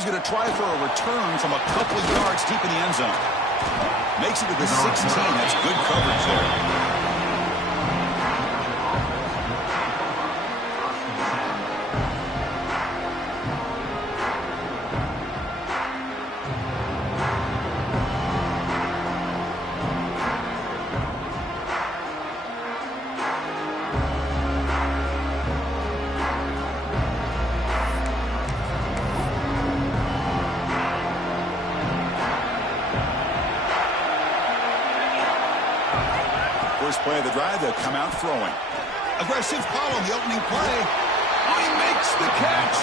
He's going to try for a return from a couple of yards deep in the end zone. Makes it to the 16. That's good coverage there. First play of the drive, they'll come out throwing. Aggressive call on the opening play. Oh, he makes the catch.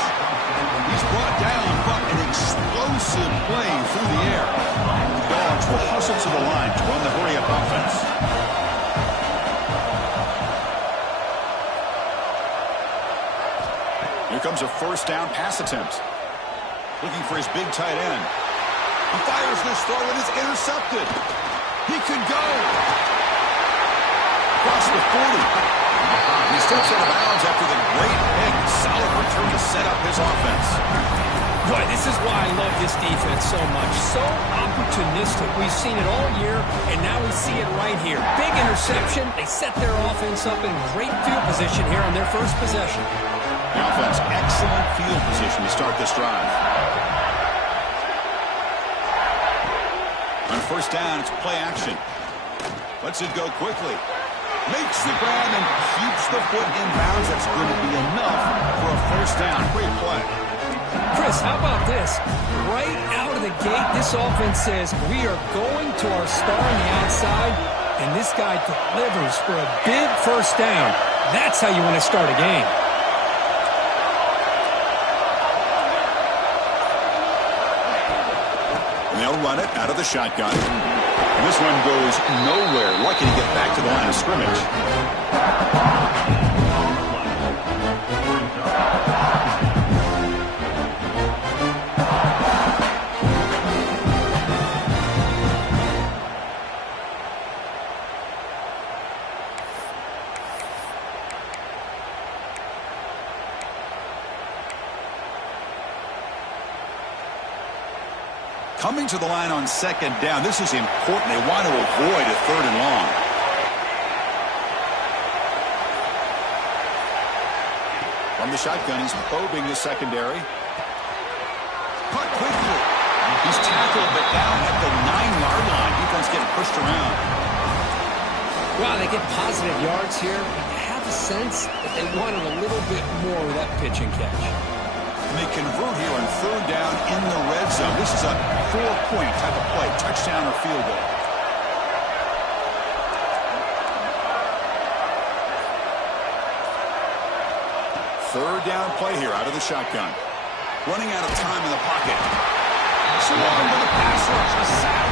He's brought down, but an explosive play through the air. The Dogs will hustle to the line to run the hurry-up offense. Here comes a first down pass attempt. Looking for his big tight end. He fires this throw and is intercepted. He could go. Across the 40. He steps out of bounds after the great pick. Solid return to set up his offense. Boy, this is why I love this defense so much. So opportunistic. We've seen it all year, and now we see it right here. Big interception. They set their offense up in great field position here on their first possession. The offense, excellent field position to start this drive. On first down, it's play action. Lets it go quickly. Makes the grab and keeps the foot in bounds. That's going to be enough for a first down. Great play. Chris, how about this? Right out of the gate, this offense says we are going to our star on the outside, and this guy delivers for a big first down. That's how you want to start a game. And they'll run it out of the shotgun. And this one goes nowhere. Lucky to get back to the line of scrimmage. Coming to the line on second down. This is important. They want to avoid a third and long. From the shotgun, he's probing the secondary. Cut quickly. He's tackled, but down at the 9-yard line. Defense getting pushed around. Wow, they get positive yards here. I have a sense that they wanted a little bit more with that pitch and catch. And they convert here on third down in the red zone. This is a 4-point type of play, touchdown or field goal. Third down play here out of the shotgun. Running out of time in the pocket. Swung to the pass rush, a sack.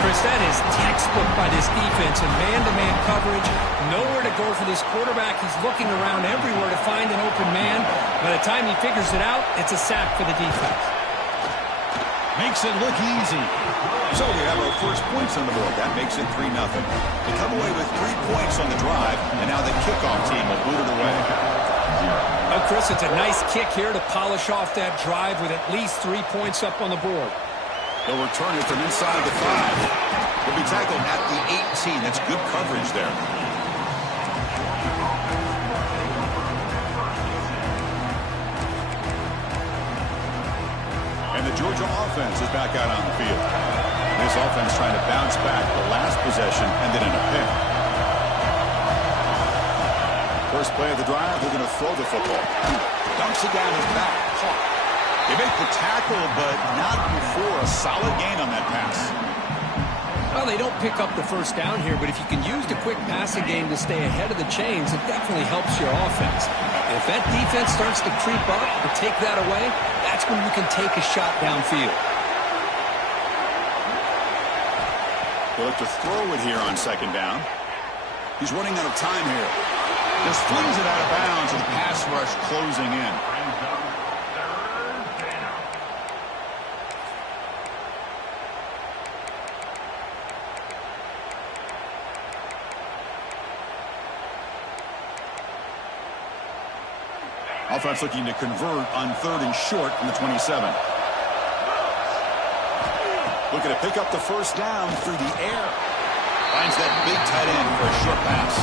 Chris, that is textbook by this defense in man-to-man coverage. Nowhere to go for this quarterback. He's looking around everywhere to find an open man. By the time he figures it out, it's a sack for the defense. Makes it look easy. So we have our first points on the board. That makes it 3-0. They come away with 3 points on the drive, and now the kickoff team will boot it away. Well, Chris, it's a nice kick here to polish off that drive with at least 3 points up on the board. They'll return it from inside the 5. He'll be tackled at the 18. That's good coverage there. And the Georgia offense is back out on the field. This offense trying to bounce back the last possession, ended in a pick. First play of the drive, they're going to throw the football. Dumps it down his back. Caught. They make the tackle, but not before a solid gain on that pass. Well, they don't pick up the first down here, but if you can use the quick passing game to stay ahead of the chains, it definitely helps your offense. And if that defense starts to creep up or take that away, that's when you can take a shot downfield. They'll have to throw it here on second down. He's running out of time here. Just flings it out of bounds with the pass rush closing in. Offense looking to convert on 3rd and short from the 27. Looking to pick up the first down through the air. Finds that big tight end for a short pass.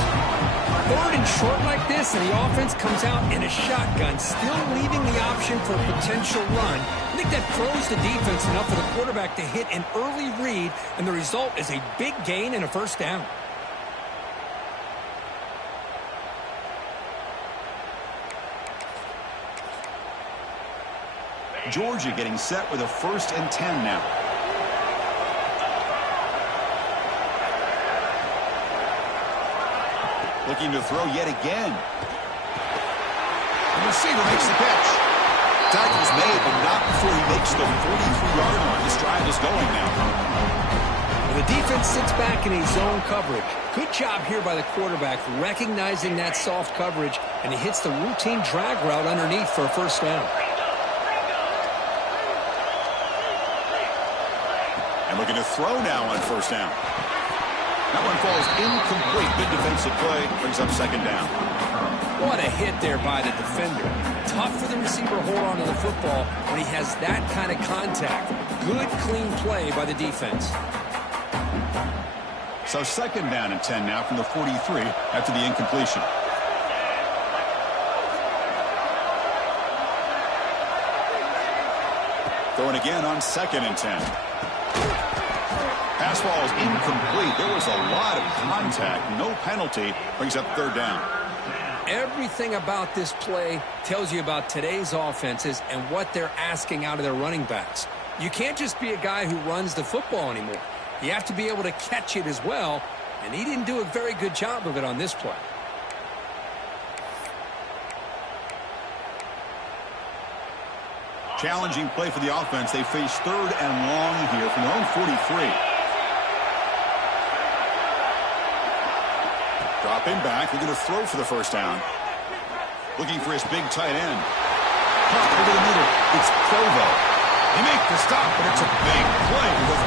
3rd and short like this, and the offense comes out in a shotgun, still leaving the option for a potential run. I think that throws the defense enough for the quarterback to hit an early read, and the result is a big gain and a first down. Georgia getting set with a 1st and 10 now. Looking to throw yet again. The receiver makes the catch. Tackle's made, but not before he makes the 43-yard line. This drive is going now. Well, the defense sits back in a zone coverage. Good job here by the quarterback, recognizing that soft coverage, and he hits the routine drag route underneath for a first down. And looking to throw now on 1st down. That one falls incomplete. Good defensive play. Brings up 2nd down. What a hit there by the defender. Tough for the receiver to hold on to the football when he has that kind of contact. Good, clean play by the defense. So 2nd down and 10 now from the 43 after the incompletion. Throwing again on 2nd and 10. Pass ball is incomplete. There was a lot of contact. No penalty. Brings up 3rd down. Everything about this play tells you about today's offenses and what they're asking out of their running backs. You can't just be a guy who runs the football anymore. You have to be able to catch it as well, and he didn't do a very good job of it on this play. Challenging play for the offense. They face 3rd and long here from their own 43. Dropping back, looking to throw for the first down. Looking for his big tight end. Pop over the middle. It's Provo. They make the stop, but it's a big play to the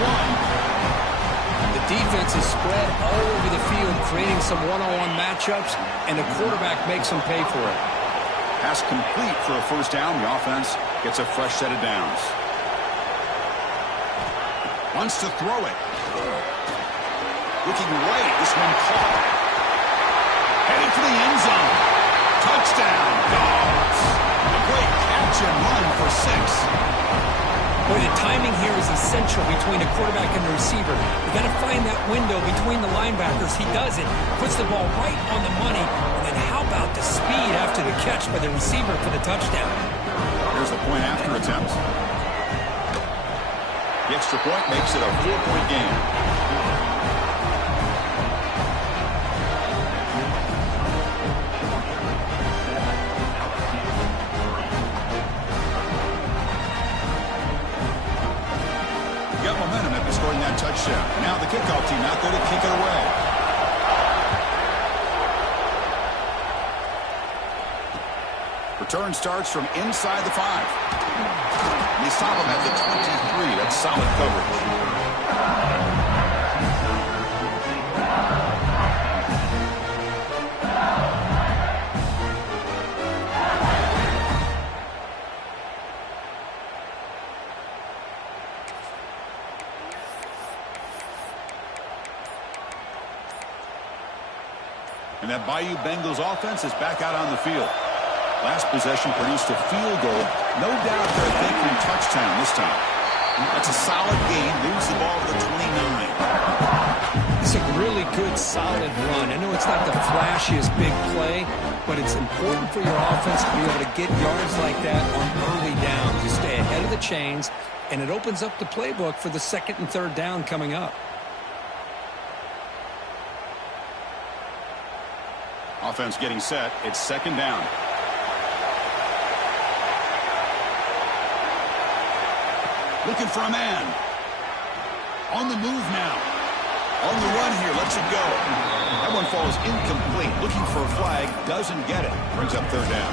31. The defense is spread all over the field, creating some one-on-one matchups, and the quarterback makes them pay for it. Pass complete for a first down. The offense gets a fresh set of downs. Wants to throw it. Looking right. This one caught. Headed for the end zone. Touchdown, Dogs. A great catch and run for 6. Boy, the timing here is essential between the quarterback and the receiver. You got to find that window between the linebackers. He does it. Puts the ball right on the money. And then how about the speed after the catch by the receiver for the touchdown? Here's the point after attempt. The extra point makes it a 4-point game. Got momentum after scoring that touchdown. Now the kickoff team out there to kick it away. Return starts from inside the 5. They stop him at the 23. That's solid coverage. And that Bayou Bengals offense is back out on the field. Last possession produced a field goal. No doubt they're thinking touchdown this time. That's a solid gain. Moves the ball to the 29. It's a really good, solid run. I know it's not the flashiest big play, but it's important for your offense to be able to get yards like that on early downs. You stay ahead of the chains, and it opens up the playbook for the 2nd and 3rd down coming up. Offense getting set. It's 2nd down. Looking for a man. On the move now. On the run here. Lets it go. That one falls incomplete. Looking for a flag. Doesn't get it. Brings up 3rd down.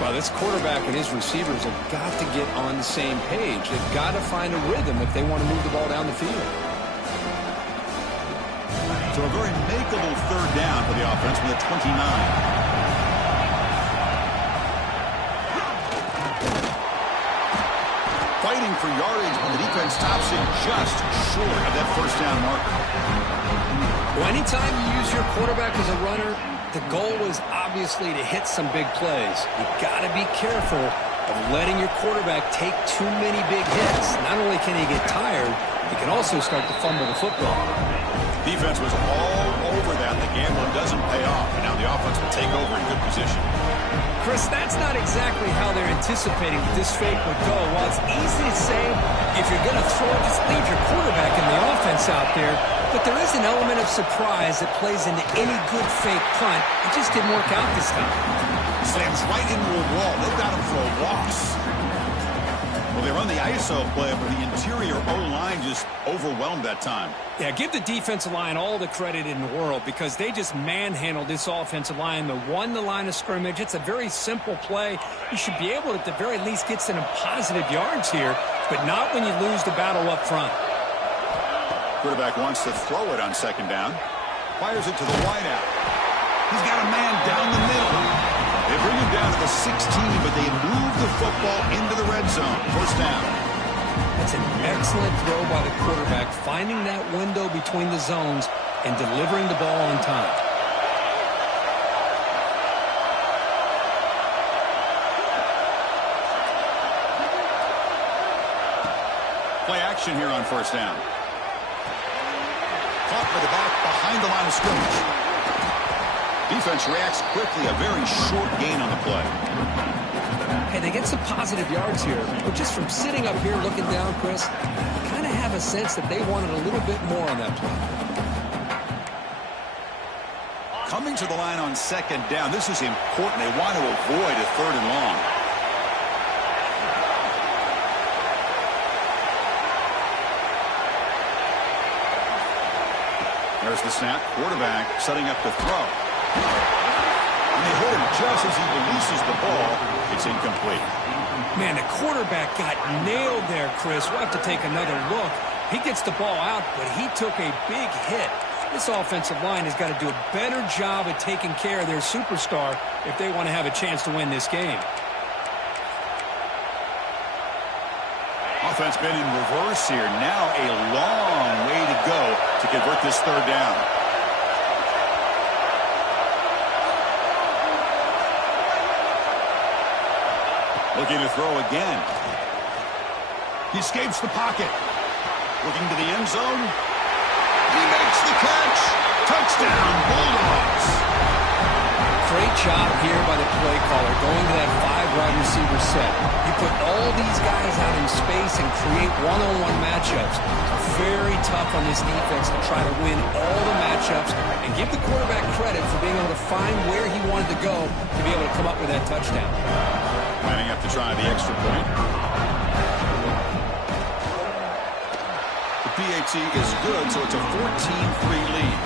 Well, this quarterback and his receivers have got to get on the same page. They've got to find a rhythm if they want to move the ball down the field. So a very makeable 3rd down for the offense with a 29. for yardage, but the defense stops it just short of that first down marker. Well, anytime you use your quarterback as a runner, the goal is obviously to hit some big plays. You've got to be careful of letting your quarterback take too many big hits. Not only can he get tired, he can also start to fumble the football. Defense was all over that. The gambling doesn't pay off, and now the offense will take over in good position. Chris, that's not exactly how they're anticipating that this fake would go. While it's easy to say, if you're going to throw it, just leave your quarterback and the offense out there. But there is an element of surprise that plays into any good fake punt. It just didn't work out this time. Slams right into a wall. They've got him for a loss. Well, they run the ISO play, but the interior O-line just overwhelmed that time. Yeah, give the defensive line all the credit in the world because they just manhandled this offensive line. They won the line of scrimmage. It's a very simple play. You should be able to, at the very least, get some positive yards here, but not when you lose the battle up front. Quarterback wants to throw it on second down. Fires it to the wideout. He's got a man down the middle. They bring him down to the 16, but they move the football into the red zone. First down. That's an excellent throw by the quarterback, finding that window between the zones and delivering the ball on time. Play action here on first down. Caught by the back behind the line of scrimmage. Defense reacts quickly. A very short gain on the play. Hey, they get some positive yards here, but just from sitting up here looking down, Chris, you kind of have a sense that they wanted a little bit more on that play. Coming to the line on second down, this is important. They want to avoid a third and long. There's the snap. Quarterback setting up to throw. And they hit him just as he releases the ball. It's incomplete. Man, the quarterback got nailed there, Chris. We'll have to take another look. He gets the ball out, but he took a big hit. This offensive line has got to do a better job at taking care of their superstar if they want to have a chance to win this game. Offense been in reverse here. Now a long way to go to convert this third down. Looking to throw again. He escapes the pocket. Looking to the end zone. He makes the catch. Touchdown, Bulldogs. Great job here by the play caller going to that 5-wide receiver set. You put all these guys out in space and create one-on-one matchups. Very tough on this defense to try to win all the matchups and give the quarterback credit for being able to find where he wanted to go to be able to come up with that touchdown. Lining up to try the extra point. The PAT is good, so it's a 14-3 lead.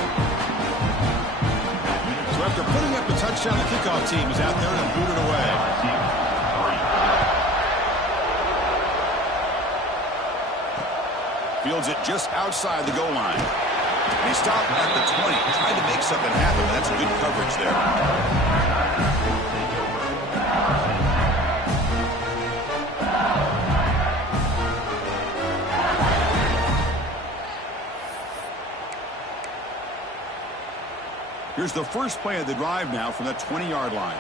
So after putting up the touchdown, the kickoff team is out there to boot it away. Fields it just outside the goal line. He stopped at the 20, tried to make something happen, but that's good coverage there. Here's the first play of the drive now from that 20-yard line.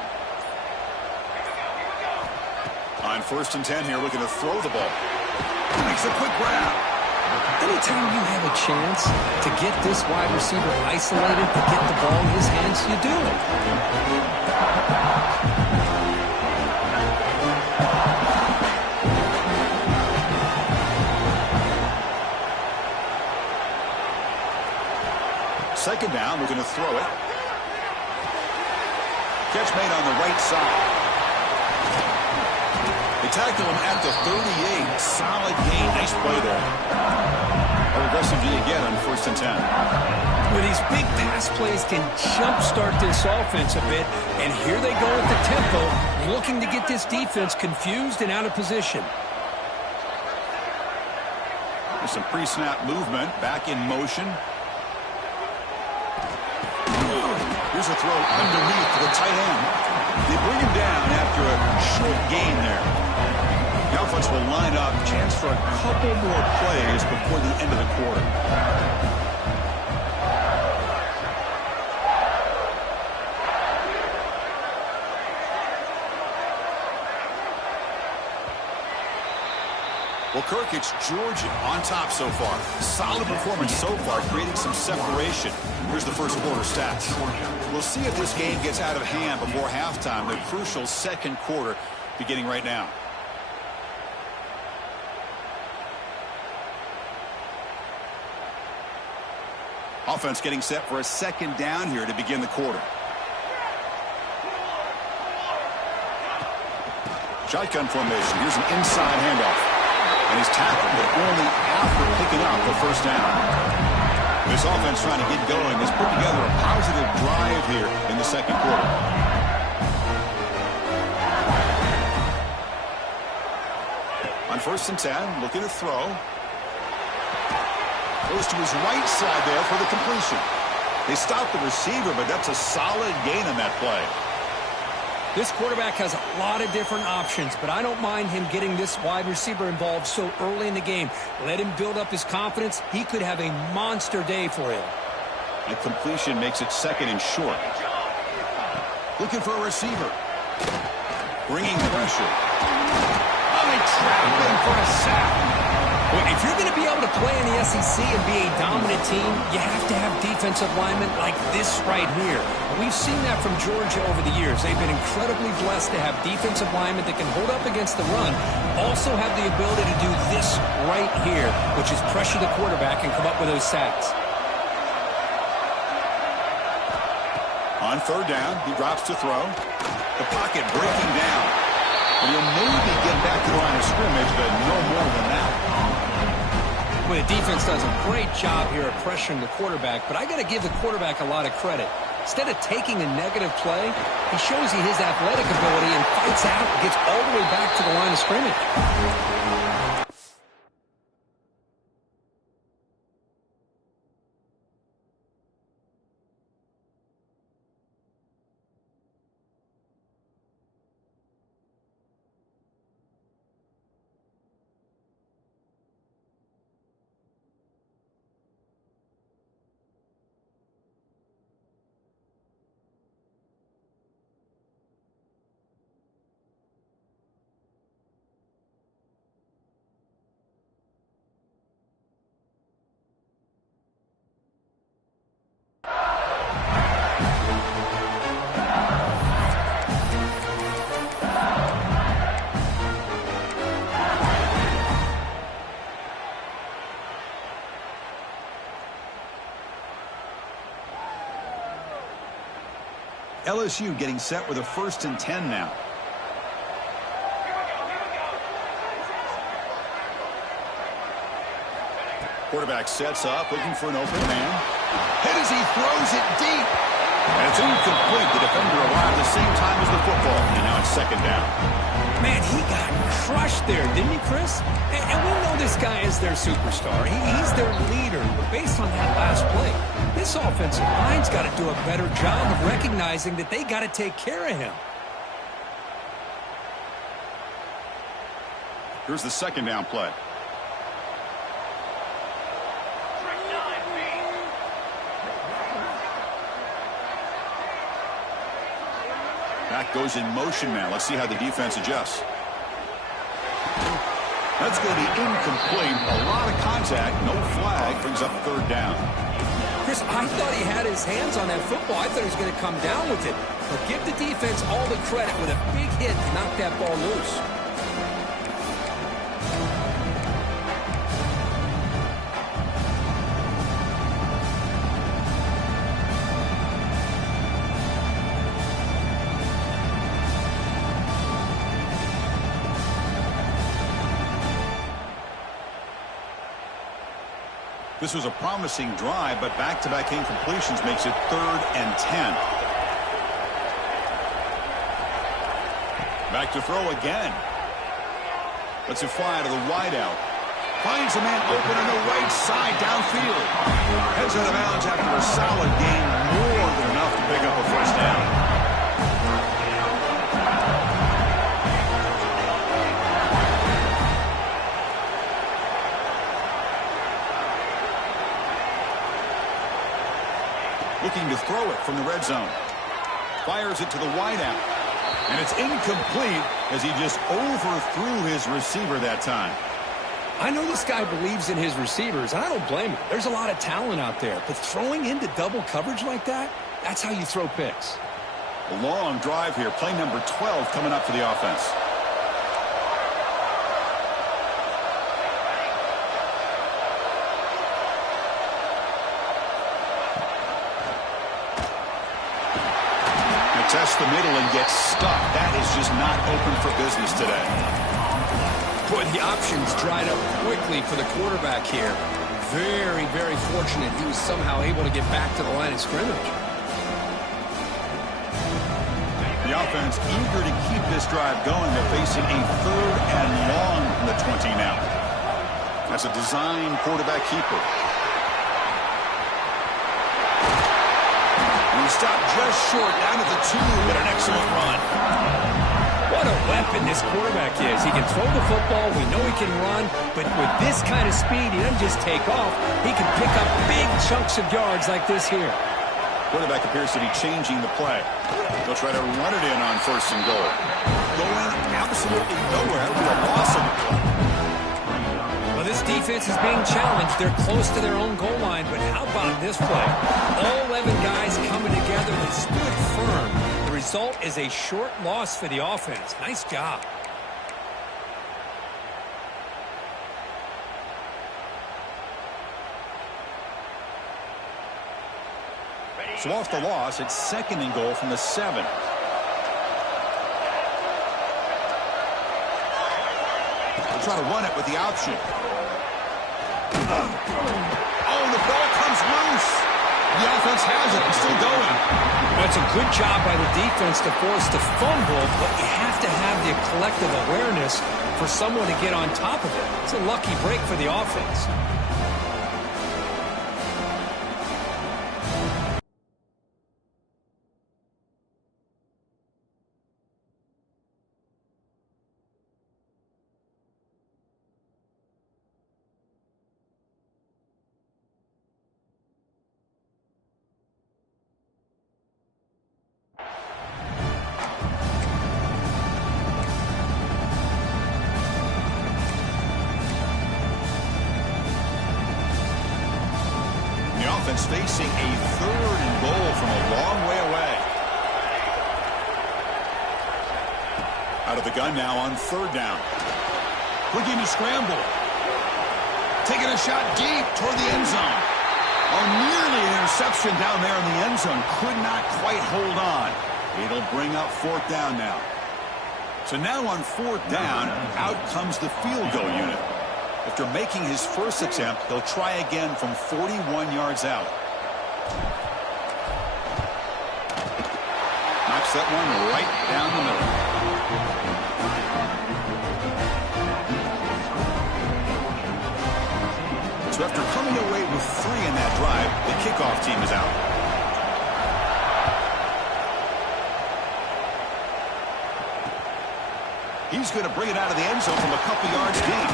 On first and 10 here, looking to throw the ball. Makes a quick grab. Anytime you have a chance to get this wide receiver isolated, to get the ball in his hands, you do it. Second down, looking to throw it. Catch made on the right side. They tackle him at the 38. Solid gain. Nice play there. How aggressive do you get on first and 10? Well, these big pass plays can jumpstart this offense a bit, and here they go at the tempo, looking to get this defense confused and out of position. There's some pre-snap movement. Back in motion. Here's a throw underneath to the tight end. They bring him down after a short gain there. The offense will line up. Chance for a couple more plays before the end of the quarter. Well, Kirk, it's Georgia on top so far. Solid performance so far, creating some separation. Here's the first quarter stats. We'll see if this game gets out of hand before halftime. The crucial second quarter beginning right now. Offense getting set for a second down here to begin the quarter. Shotgun formation. Here's an inside handoff. And he's tackled, but only after picking up the first down. This offense trying to get going has put together a positive drive here in the second quarter. On 1st and 10, looking to throw. Goes to his right side there for the completion. They stopped the receiver, but that's a solid gain on that play. This quarterback has a lot of different options, but I don't mind him getting this wide receiver involved so early in the game. Let him build up his confidence. He could have a monster day for him. That completion makes it second and short. Looking for a receiver. Bringing pressure. Oh, they trapped him for a sack. Well, if you're going to be able to play in the SEC and be a dominant team, you have to have defensive linemen like this right here. We've seen that from Georgia over the years. They've been incredibly blessed to have defensive linemen that can hold up against the run, also have the ability to do this right here, which is pressure the quarterback and come up with those sacks. On 3rd down, he drops to throw. The pocket breaking down. And he'll maybe get back to the line of scrimmage, but no more than that. Well, the defense does a great job here of pressuring the quarterback, but I got to give the quarterback a lot of credit. Instead of taking a negative play, he shows you his athletic ability and fights out and gets all the way back to the line of scrimmage. LSU getting set with a 1st and 10 now. Quarterback sets up, looking for an open man. Hit as he throws it deep. And it's incomplete. The defender arrived the same time as the football. And now it's 2nd down. Man, he got crushed there, didn't he, Chris? And we know this guy is their superstar. He's their leader. But based on that last play, this offensive line's got to do a better job of recognizing that they got to take care of him. Here's the 2nd down play. Back goes in motion now. Let's see how the defense adjusts. That's going to be incomplete. A lot of contact. No flag. Brings up 3rd down. Chris, I thought he had his hands on that football. I thought he was going to come down with it. But give the defense all the credit with a big hit to knock that ball loose. This was a promising drive, but back-to-back incompletions makes it 3rd and 10. Back to throw again. Lets it fly to the wideout. Finds a man open on the right side downfield. Heads out of bounds after a solid gain, more than enough to pick up a 1st down. throw it from the red zone. Fires it to the wideout. And it's incomplete as he just overthrew his receiver that time. I know this guy believes in his receivers, and I don't blame him. There's a lot of talent out there, but throwing into double coverage like that, that's how you throw picks. A long drive here. Play number 12 coming up for the offense. Now test the middle and get stuck. That is just not open for business today. Boy, the options dried up quickly for the quarterback here. Very, very fortunate he was somehow able to get back to the line of scrimmage. The offense eager to keep this drive going. They're facing a 3rd and long from the 20 now. That's a design quarterback keeper. And he stopped just short down at the 2 with an excellent run. What a weapon this quarterback is. He can throw the football. We know he can run. But with this kind of speed, he doesn't just take off. He can pick up big chunks of yards like this here. Quarterback appears to be changing the play. They'll try to run it in on 1st and goal. Going absolutely nowhere with a loss of the play. Well, this defense is being challenged. They're close to their own goal line. But how about this play? All 11 guys coming together. They stood firm. The result is a short loss for the offense. Nice job. So off the loss, it's 2nd and goal from the 7. They'll try to run it with the option. Oh, the ball comes loose. The offense has it. It's still going. That's a good job by the defense to force the fumble, but you have to have the collective awareness for someone to get on top of it. It's a lucky break for the offense. Facing a 3rd and goal from a long way away. Out of the gun now on 3rd down. Looking to scramble. Taking a shot deep toward the end zone. Oh, nearly an interception down there in the end zone. Could not quite hold on. It'll bring up 4th down now. So now on 4th down, out comes the field goal unit. After making his first attempt, he'll try again from 41 yards out. Knocks that one right down the middle. So after coming away with 3 in that drive, the kickoff team is out. He's going to bring it out of the end zone from a couple yards deep.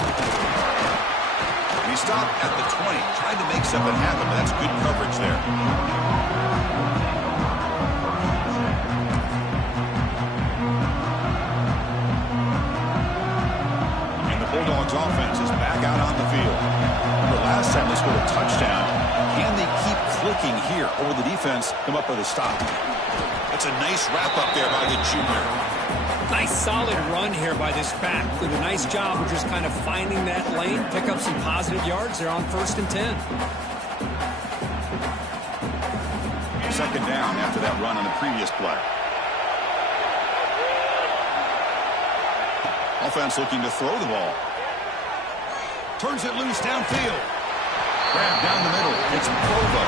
He stopped at the 20, tried to make something happen, but that's good coverage there. And the Bulldogs offense is back out on the field. Remember last time they scored a touchdown. Can they keep clicking here, or will the defense come up with a stop? That's a nice wrap-up there by the junior. Nice solid run here by this back. Did a nice job of just kind of finding that lane, pick up some positive yards. They're on 1st and 10. 2nd down after that run on the previous play. Offense looking to throw the ball. Turns it loose downfield. Grab down the middle. It's Provo.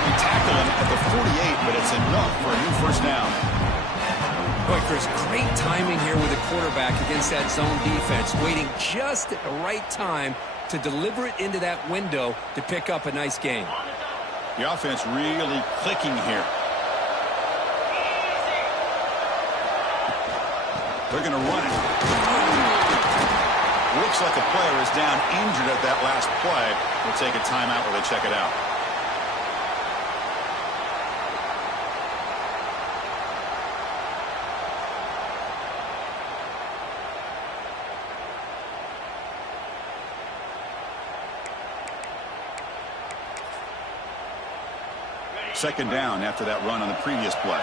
We tackle him at the 48, but it's enough for a new 1st down. Boy, Chris, great timing here with the quarterback against that zone defense, waiting just at the right time to deliver it into that window to pick up a nice gain. The offense really clicking here. They're going to run it. Looks like a player is down injured at that last play. We'll take a timeout while they check it out. Second down after that run on the previous play.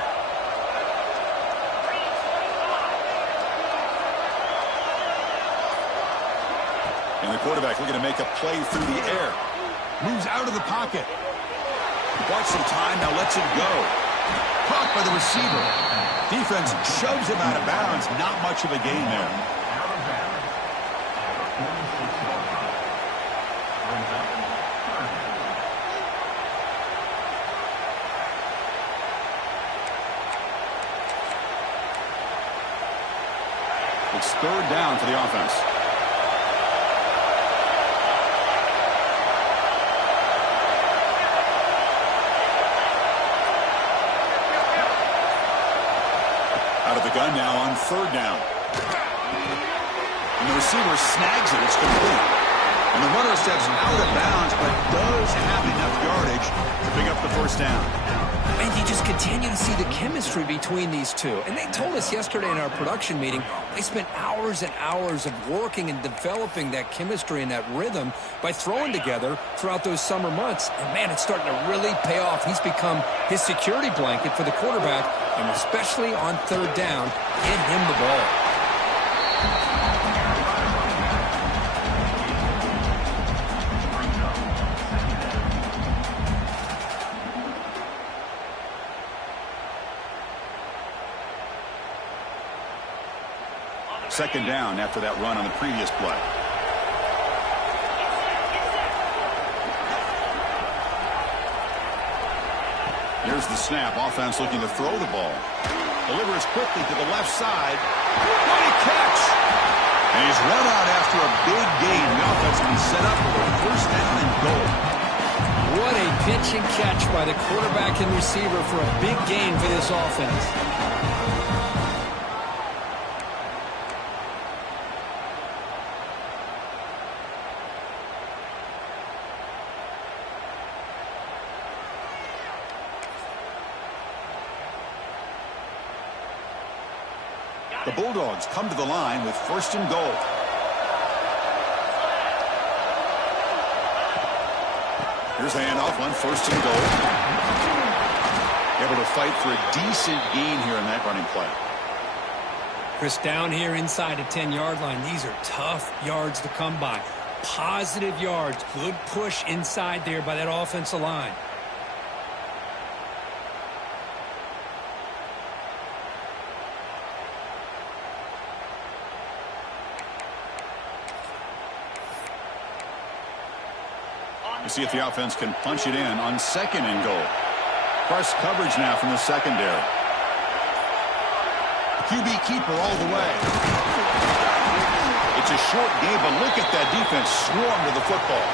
And the quarterback looking to make a play through the air. Moves out of the pocket. Bought some time, now lets it go. Caught by the receiver. Defense shoves him out of bounds. Not much of a gain there. It's third down for the offense. Out of the gun now on third down. And the receiver snags it. It's complete. And the runner steps out of bounds, but does have enough yardage to pick up the first down. And you just continue to see the chemistry between these two. And they told us yesterday in our production meeting, they spent hours and hours of working and developing that chemistry and that rhythm by throwing together throughout those summer months. And, man, it's starting to really pay off. He's become his security blanket for the quarterback, and especially on third down, get him the ball. Second down after that run on the previous play. Here's the snap. Offense looking to throw the ball. Delivers quickly to the left side. What a catch! And he's run out after a big gain. The offense will be set up for a first down and goal. What a pitch and catch by the quarterback and receiver for a big gain for this offense. The Bulldogs come to the line with first and goal. Here's the handoff on first and goal. Able to fight for a decent gain here in that running play. Chris, down here inside the 10-yard line, these are tough yards to come by. Positive yards, good push inside there by that offensive line. We'll see if the offense can punch it in on second and goal. Press coverage now from the secondary. QB keeper all the way. It's a short game, but look at that defense swarm to the football.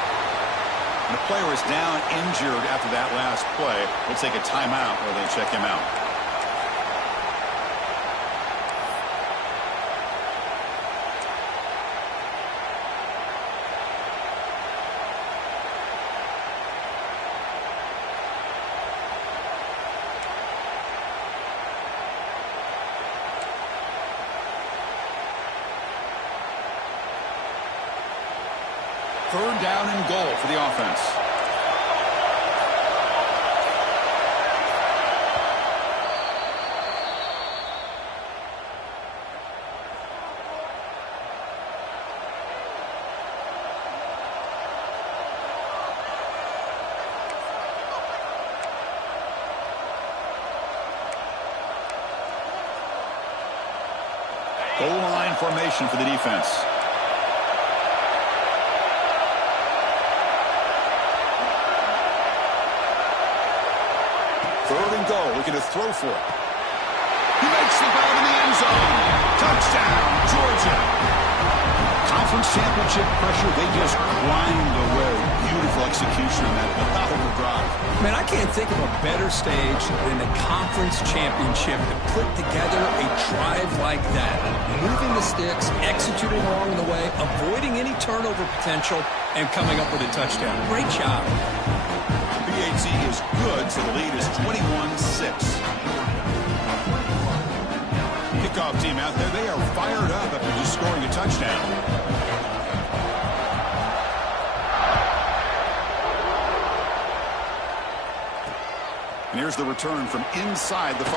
And the player is down injured after that last play. We'll take a timeout where they check him out. Third down and goal for the offense. Goal line formation for the defense. Third and goal, looking to throw for it. He makes the grab in the end zone. Touchdown, Georgia. Conference championship pressure, they just grind away. Beautiful execution on that methodical drive. Man, I can't think of a better stage than the conference championship to put together a drive like that. Moving the sticks, executing along the way, avoiding any turnover potential, and coming up with a touchdown. Great job. BAT is good, so the lead is 21-6. Kickoff team out there, they are fired up after just scoring a touchdown. And here's the return from inside the 5.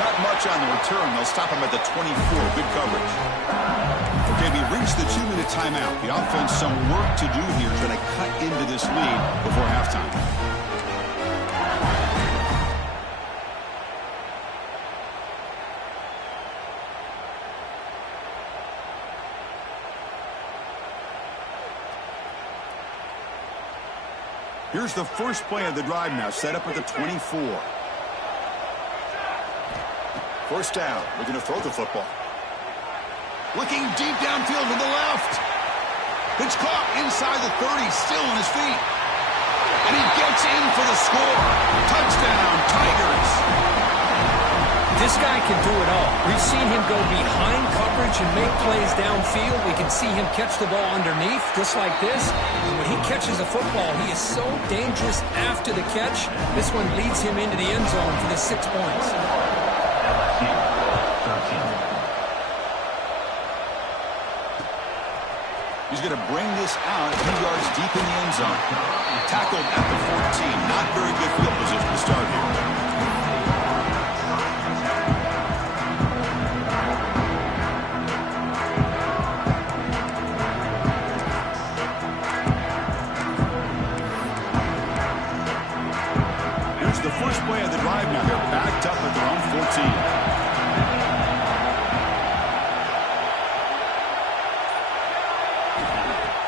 Not much on the return. They'll stop him at the 24. Good coverage. Okay, we reached the 2-minute timeout. The offense some work to do here, trying to cut into this lead before halftime. Here's the first play of the drive now, set up at the 24. First down, looking to throw the football. Looking deep downfield to the left. It's caught inside the 30, still on his feet. And he gets in for the score. Touchdown, Tigers. This guy can do it all. We've seen him go behind coverage and make plays downfield. We can see him catch the ball underneath, just like this. And when he catches a football, he is so dangerous after the catch. This one leads him into the end zone for the 6 points. He's going to bring this out a few yards deep in the end zone. Tackled at the 14. Not very good field position to start here. Here's the first play of the drive now. They're backed up at their own 14.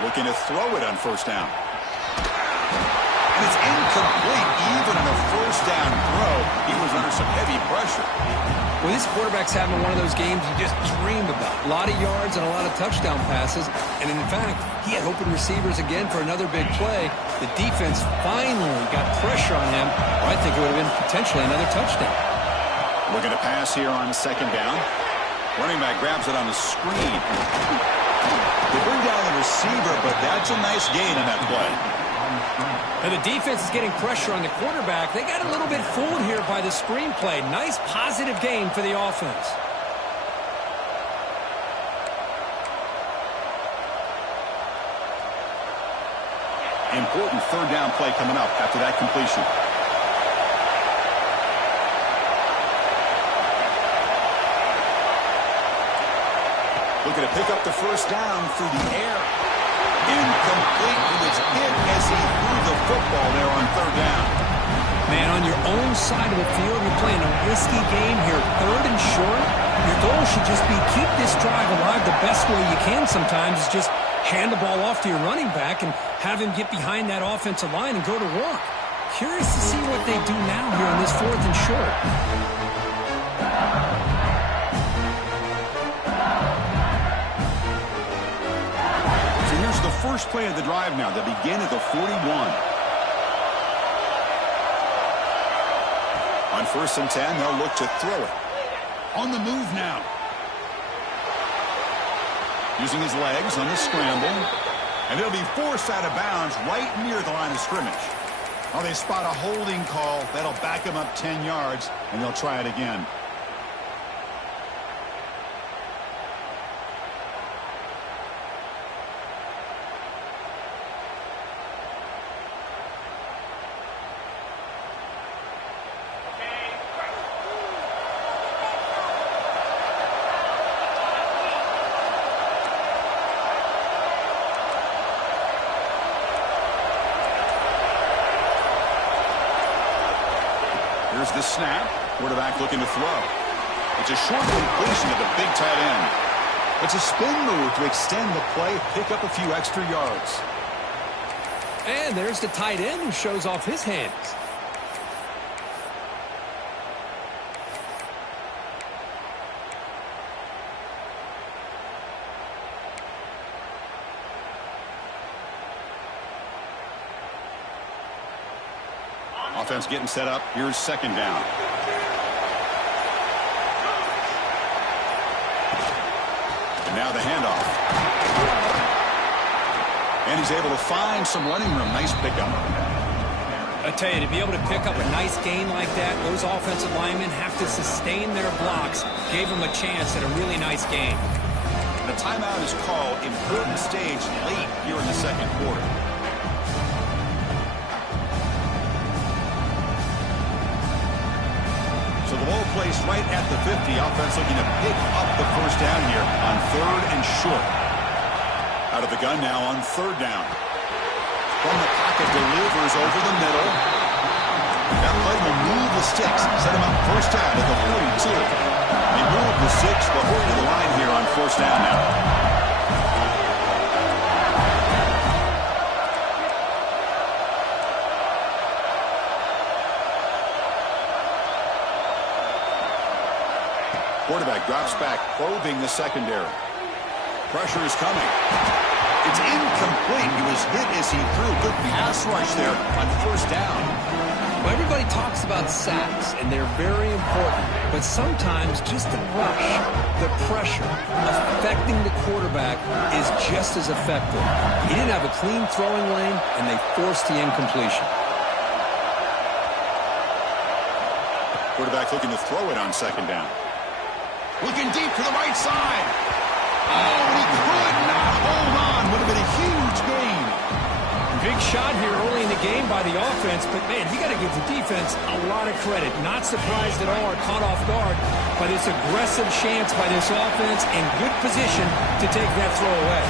Looking to throw it on first down. And it's incomplete. Even on a first down throw, he was under some heavy pressure. Well, this quarterback's having one of those games you just dream about. A lot of yards and a lot of touchdown passes. And in fact, he had open receivers again for another big play. The defense finally got pressure on him. I think it would have been potentially another touchdown. Looking to pass here on second down. Running back grabs it on the screen. They bring down the receiver, but that's a nice gain in that play. And the defense is getting pressure on the quarterback. They got a little bit fooled here by the screen play. Nice positive gain for the offense. Important third down play coming up after that completion. Looking to pick up the first down through the air. Incomplete. He was hit as he threw the football there on third down. Man, on your own side of the field, you're playing a risky game here. Third and short. Your goal should just be keep this drive alive the best way you can sometimes is just hand the ball off to your running back and have him get behind that offensive line and go to work. Curious to see what they do now here on this fourth and short. First play of the drive now. They begin at the 41. On 1st and 10, they'll look to throw it. On the move now. Using his legs on the scramble. And they'll be forced out of bounds right near the line of scrimmage. Oh, they spot a holding call. That'll back them up 10 yards, and they'll try it again. Here's the snap. Quarterback looking to throw. It's a short completion to the big tight end. It's a spin move to extend the play, pick up a few extra yards. And there's the tight end who shows off his hands. Offense getting set up. Here's second down. And now the handoff. And he's able to find some running room. Nice pickup. I tell you, to be able to pick up a nice gain like that, those offensive linemen have to sustain their blocks. Gave them a chance at a really nice gain. The timeout is called. Important stage late here in the second quarter. placed right at the 50. Offense looking to pick up the first down here on 3rd and short. Out of the gun now on 3rd down. From the pocket, delivers over the middle. That play will move the sticks. Set him up first down at the 42. They move the 6 before to the line here on 1st down now. Quarterback drops back, probing the secondary. Pressure is coming. It's incomplete. He was hit as he threw. Good pass rush there on 1st down. Well, everybody talks about sacks, and they're very important. But sometimes just the rush, the pressure, affecting the quarterback is just as effective. He didn't have a clean throwing lane, and they forced the incompletion. Quarterback looking to throw it on 2nd down. Looking deep to the right side. Oh, he could not hold on. Would have been a huge gain. Big shot here early in the game by the offense, but, man, you got to give the defense a lot of credit. Not surprised at all or caught off guard by this aggressive chance by this offense and good position to take that throw away.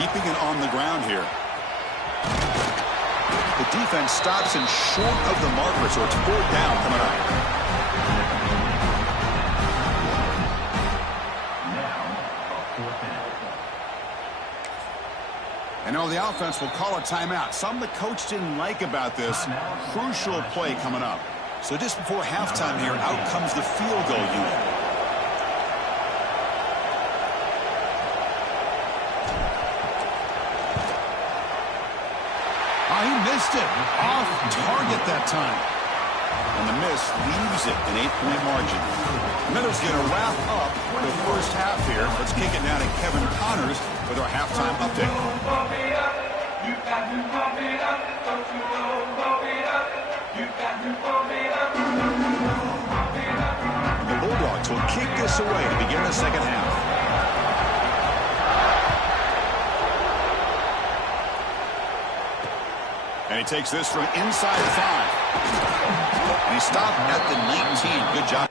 Keeping it on the ground here. The defense stops him short of the marker, so it's 4th down coming up. And now the offense will call a timeout. Something the coach didn't like about this. Crucial play coming up. So just before halftime here, out comes the field goal unit. He missed it. Off target that time. And the miss leaves it an 8-point margin. Meadows going to wrap up the first half here. Let's kick it now to Kevin Connors with our halftime update. The Bulldogs will kick this away to begin the second half. And he takes this from inside the 5. And he stopped at the 19. Good job.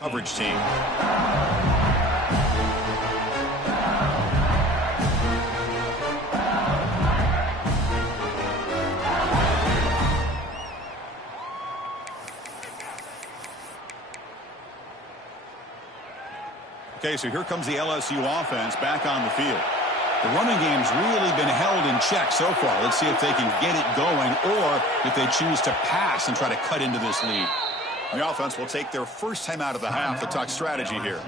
Coverage team. Okay, so here comes the LSU offense back on the field. The running game's really been held in check so far. Let's see if they can get it going or if they choose to pass and try to cut into this lead. The offense will take their first time out of the half to talk strategy here.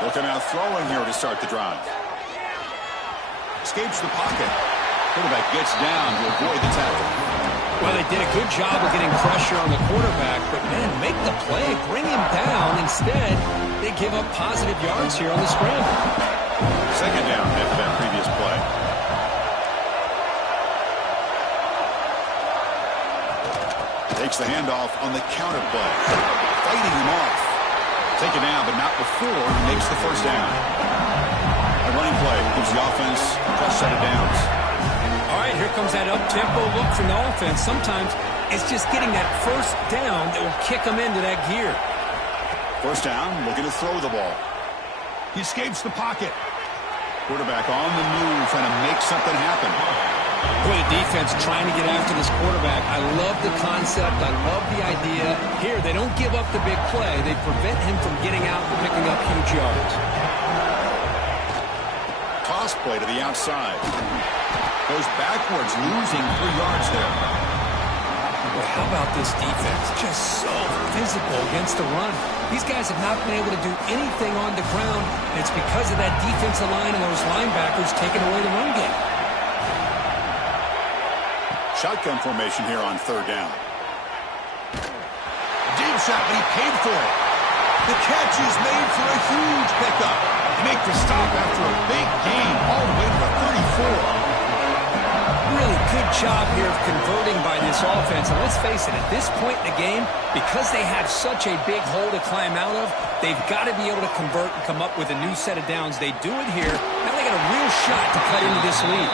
Looking out throwing here to start the drive. Escapes the pocket. Quarterback gets down to avoid the tackle. Well, they did a good job of getting pressure on the quarterback, but, man, make the play, bring him down. Instead, they give up positive yards here on the scramble. Second down after that previous play. Takes the handoff on the counter play. Fighting him off. Taken down, but not before he makes the first down. A running play gives the offense a fresh set of downs. All right, here comes that up-tempo look from the offense. Sometimes it's just getting that first down that will kick them into that gear. First down, looking to throw the ball. He escapes the pocket. Quarterback on the move, trying to make something happen. Boy, the defense trying to get after this quarterback. I love the concept. I love the idea. Here, they don't give up the big play. They prevent him from getting out and picking up huge yards. Toss play to the outside. Goes backwards, losing 3 yards there. Well, how about this defense? Just so physical against the run. These guys have not been able to do anything on the ground, and it's because of that defensive line and those linebackers taking away the run game. Shotgun formation here on third down. Deep shot, but he paid for it. The catch is made for a huge pickup. They make the stop after a big gain all the way to the 34. Really good job here of converting by this offense. And let's face it, at this point in the game, because they have such a big hole to climb out of, they've got to be able to convert and come up with a new set of downs. They do it here. Now they got a real shot to cut into this lead.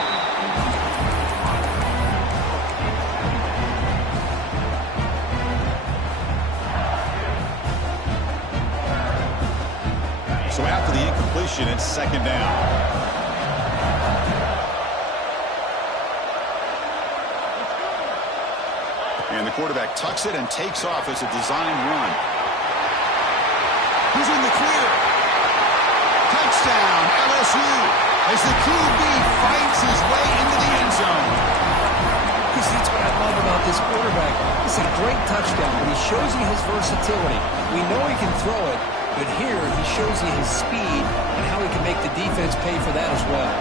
So after the incompletion, it's second down. And the quarterback tucks it and takes off as a design run. Who's in the clear? Touchdown, LSU, as the QB fights his way into the end zone. That's what I love about this quarterback. It's a great touchdown, but he shows you his versatility. We know he can throw it, but here he shows you his speed and how he can make the defense pay for that as well.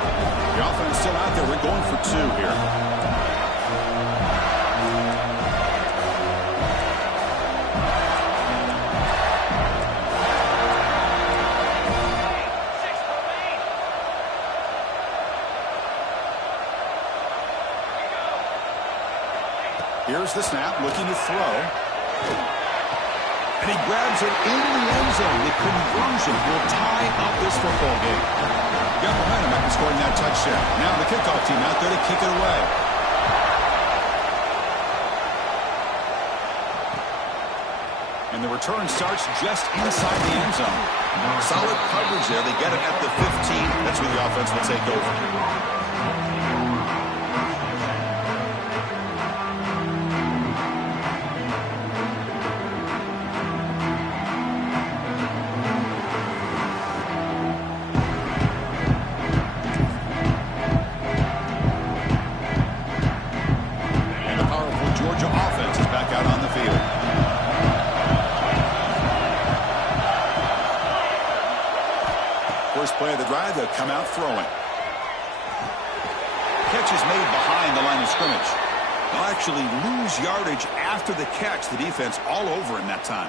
The offense still out there. We're going for 2 here. Here's the snap, looking to throw. And he grabs it into the end zone. The conversion will tie up this football game. Got momentum after scoring that touchdown. Now the kickoff team out there to kick it away. And the return starts just inside the end zone. Solid coverage there. They get it at the 15. That's where the offense will take over. Play of the drive, they'll come out throwing. Catch is made behind the line of scrimmage. They'll actually lose yardage after the catch. The defense all over in that time.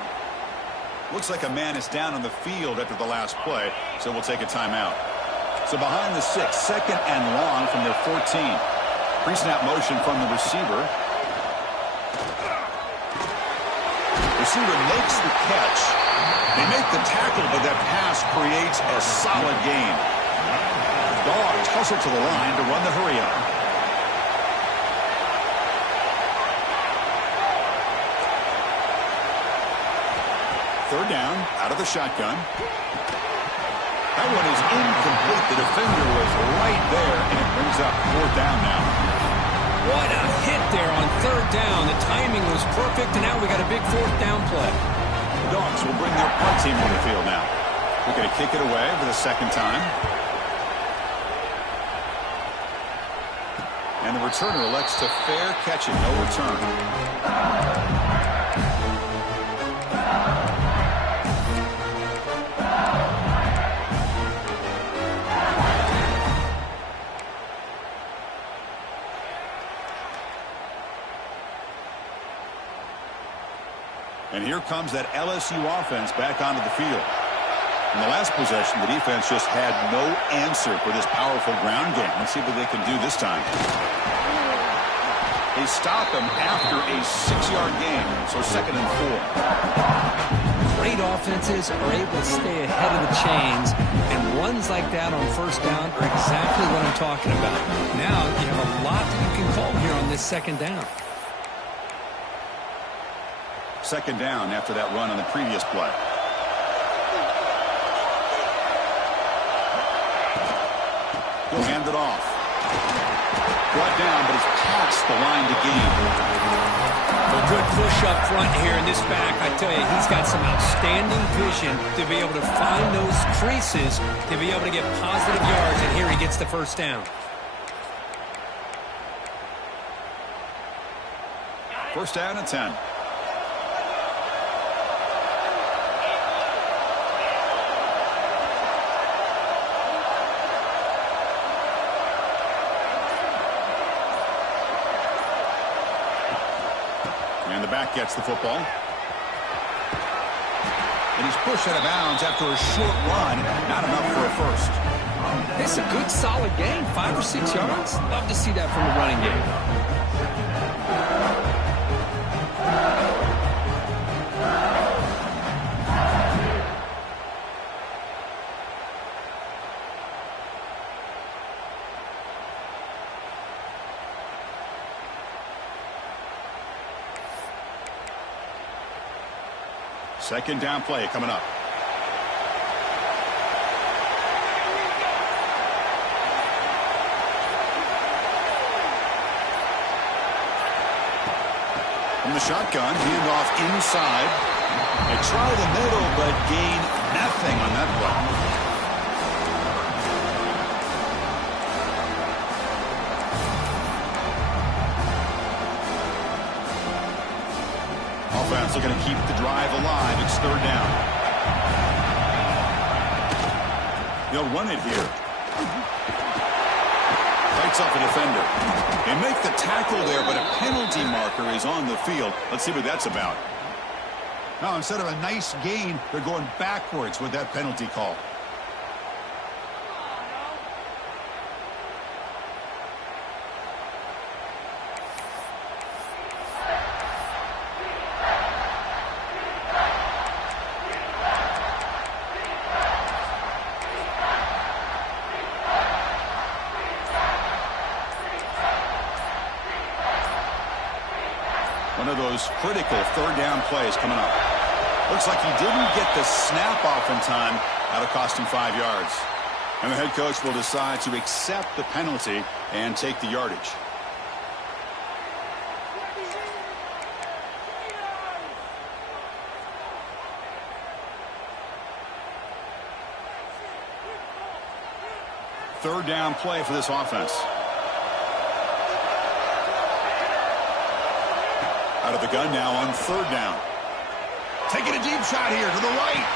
Looks like a man is down on the field after the last play, so we'll take a timeout. So behind the 6, second and long from their 14. Pre-snap motion from the receiver. Receiver makes the catch. They make the tackle, but that pass creates a solid gain. Dogs hustle to the line to run the hurry-up. Third down, out of the shotgun. That one is incomplete. The defender was right there, and it brings up fourth down now. What a hit there on third down. The timing was perfect, and now we got a big fourth down play. The Dogs will bring their punt team on the field now. They're going to kick it away for the second time. And the returner elects to fair catch it, no return. And here comes that LSU offense back onto the field. In the last possession, the defense just had no answer for this powerful ground game. Let's see what they can do this time. They stop him after a 6-yard gain, so 2nd and 4. Great offenses are able to stay ahead of the chains, and runs like that on first down are exactly what I'm talking about. Now you have a lot that you can call here on this second down. Second down after that run on the previous play. He'll hand it off. Brought down, but he's past the line to gain. A good push up front here in this back. I tell you, he's got some outstanding vision to be able to find those creases, to be able to get positive yards, and here he gets the first down. First down and 10. And the back gets the football. And he's pushed out of bounds after a short run. Not enough for a first. It's a good, solid game. 5 or 6 yards. Love to see that from the running game. Second down play coming up. From the shotgun, hand off inside. They try the middle, but gain nothing on that play. Offense looking to keep the drive alive. It's third down. They'll run it here. Fights up a defender. They make the tackle there, but a penalty marker is on the field. Let's see what that's about. Now, instead of a nice gain, they're going backwards with that penalty call. One of those critical third down plays coming up. Looks like he didn't get the snap off in time. That'll cost him 5 yards. And the head coach will decide to accept the penalty and take the yardage. Third down play for this offense. Out of the gun now on third down. Taking a deep shot here to the right.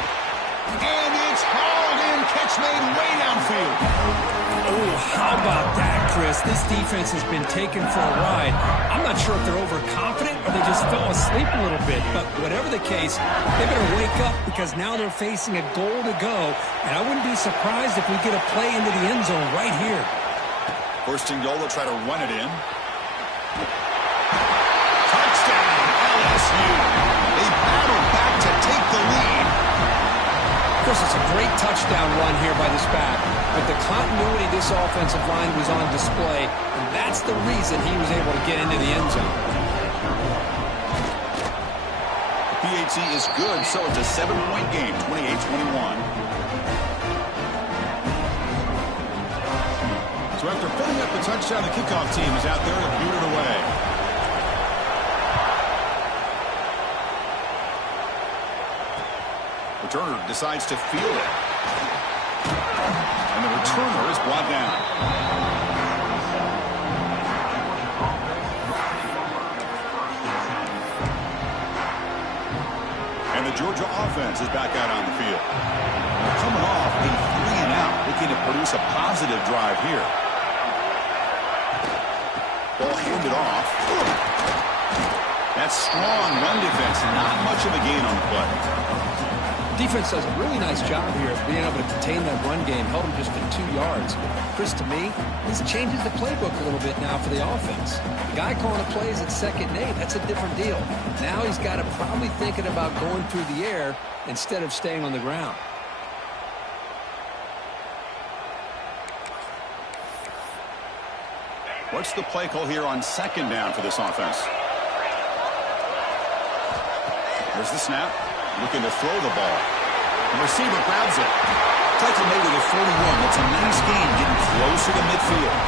And it's hauled in. Catch made way downfield. Oh, how about that, Chris? This defense has been taken for a ride. I'm not sure if they're overconfident or they just fell asleep a little bit. But whatever the case, they better wake up because now they're facing a goal to go. And I wouldn't be surprised if we get a play into the end zone right here. First and goal, they'll try to run it in. Touchdown, LSU. They battle back to take the lead. Of course, it's a great touchdown run here by this back. But the continuity of this offensive line was on display. And that's the reason he was able to get into the end zone. PAT is good, so it's a 7-point game, 28-21. So after putting up a touchdown, the kickoff team is out there to boot it away. Returner decides to field it. And the returner is brought down. And the Georgia offense is back out on the field. They're coming off a 3-and-out, looking to produce a positive drive here. Ball handed off. That's strong run defense. Not much of a gain on the play. Defense does a really nice job here of being able to contain that run game. Held him just to 2 yards. Chris, to me, this changes the playbook a little bit now for the offense. The guy calling the plays at 2nd and 8, that's a different deal. Now he's got to probably thinking about going through the air instead of staying on the ground. What's the play call here on 2nd down for this offense? There's the snap. Looking to throw the ball. The receiver grabs it. Tackle made at the 41. It's a nice gain, getting closer to midfield.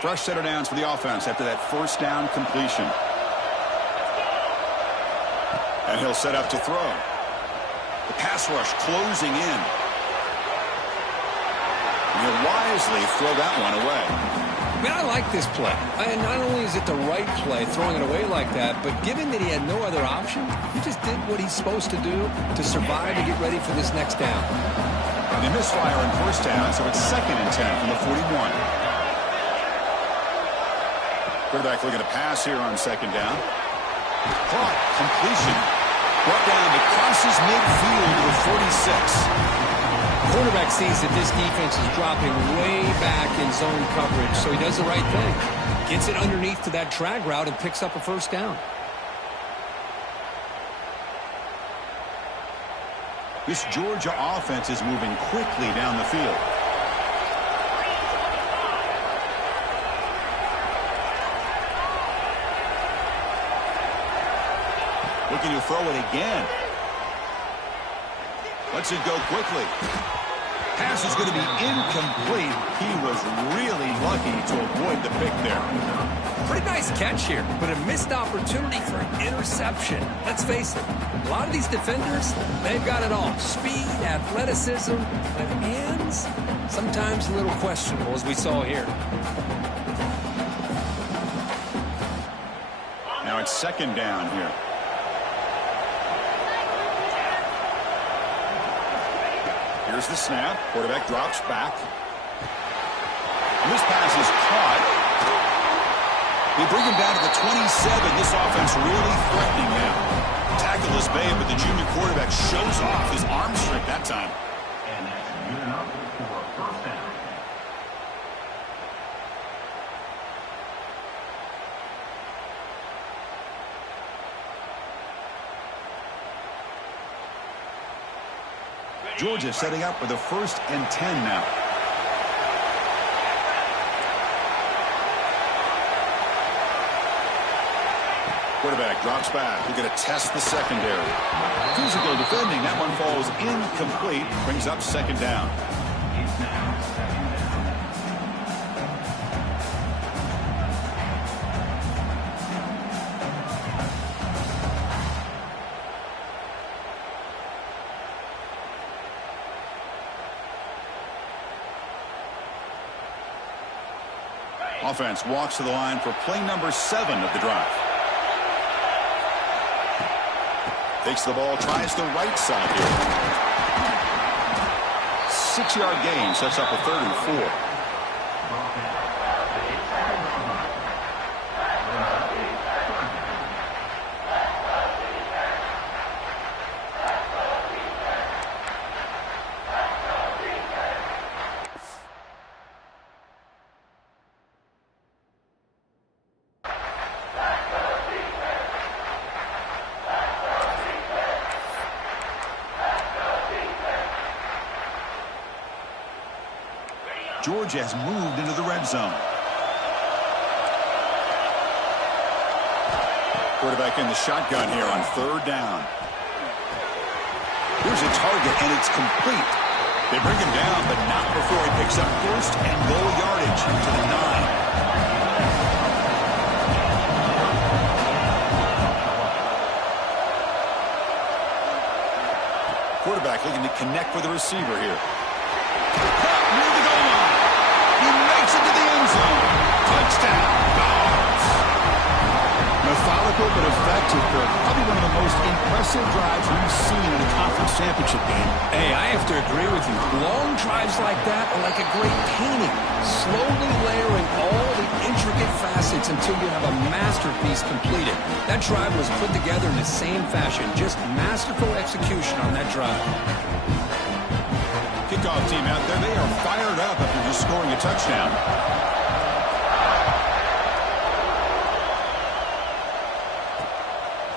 Fresh set of downs for the offense after that 1st down completion. And he'll set up to throw. The pass rush closing in. He'll wisely throw that one away. Man, I like this play. And not only is it the right play, throwing it away like that, but given that he had no other option, he just did what he's supposed to do to survive and get ready for this next down. And they misfire on 1st down, so it's 2nd and 10 from the 41. Quarterback looking to pass here on 2nd down. Caught. Completion. Brought down. It crosses midfield to the 46. Quarterback sees that this defense is dropping way back in zone coverage, so he does the right thing. Gets it underneath to that drag route and picks up a 1st down. This Georgia offense is moving quickly down the field. Looking to throw it again. Lets it go quickly. Pass is going to be incomplete. He was really lucky to avoid the pick there. Pretty nice catch here, but a missed opportunity for an interception. Let's face it, a lot of these defenders, they've got it all. Speed, athleticism, but hands, sometimes a little questionable, as we saw here. Now it's 2nd down here. Here's the snap. Quarterback drops back. And this pass is caught. They bring him down to the 27. This offense really threatening now. Tackle is made, but the junior quarterback shows off his arm strength that time. And that's good enough for a 1st down. Georgia setting up with a 1st and 10 now. Quarterback drops back. We're going to test the secondary. Physical defending. That one falls incomplete. Brings up 2nd down. Offense walks to the line for play number 7 of the drive. Takes the ball, tries the right side here. 6-yard gain sets up a 3rd and 4. Georgia has moved into the red zone. Quarterback in the shotgun here on 3rd down. Here's a target, and it's complete. They bring him down, but not before he picks up 1st and goal yardage to the 9. Quarterback looking to connect with the receiver here. Caught near the goal line. He makes it to the end zone. Touchdown, Dogs. Methodical but effective, Kirk. Probably one of the most impressive drives we've seen in a conference championship game. Hey, I have to agree with you. Long drives like that are like a great painting. Slowly layering all the intricate facets until you have a masterpiece completed. That drive was put together in the same fashion. Just masterful execution on that drive. Kickoff team out there. They are fired up after just scoring a touchdown.